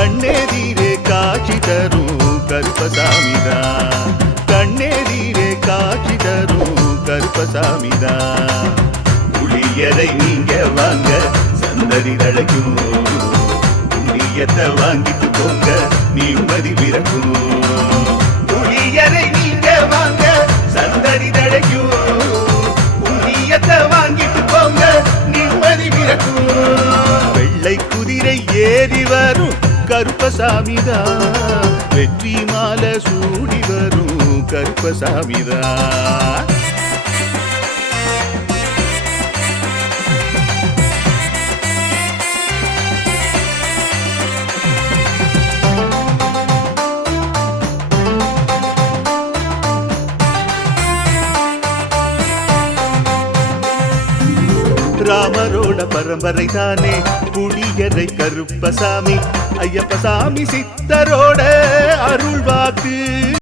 கண்ணெதிரே காட்சி தரும் கருப்பசாமிதான். கண்ணெதிரே காட்சி தரும் கருப்பசாமிதான். புளியரை நீங்க வாங்க சந்ததி தழைக்கும். புண்ணியத்தை வாங்கிட்டு போங்க நிம்மதி பிறக்கும். புளியரை நீங்க வாங்க சந்ததி தழைக்கும். புண்ணியத்தை வாங்கிட்டு போங்க நிம்மதி பிறக்கும். வெள்ளை குதிரை ஏறி வரும் கருப்பசாமிதான். வெற்றி மாலை சூடி வரும் கருப்பசாமிதான். ராமரோட பரம்பரை தானே புளியரை கருப்பசாமி. ஐயப்பசாமி சித்தரோட அருள் வாக்கு.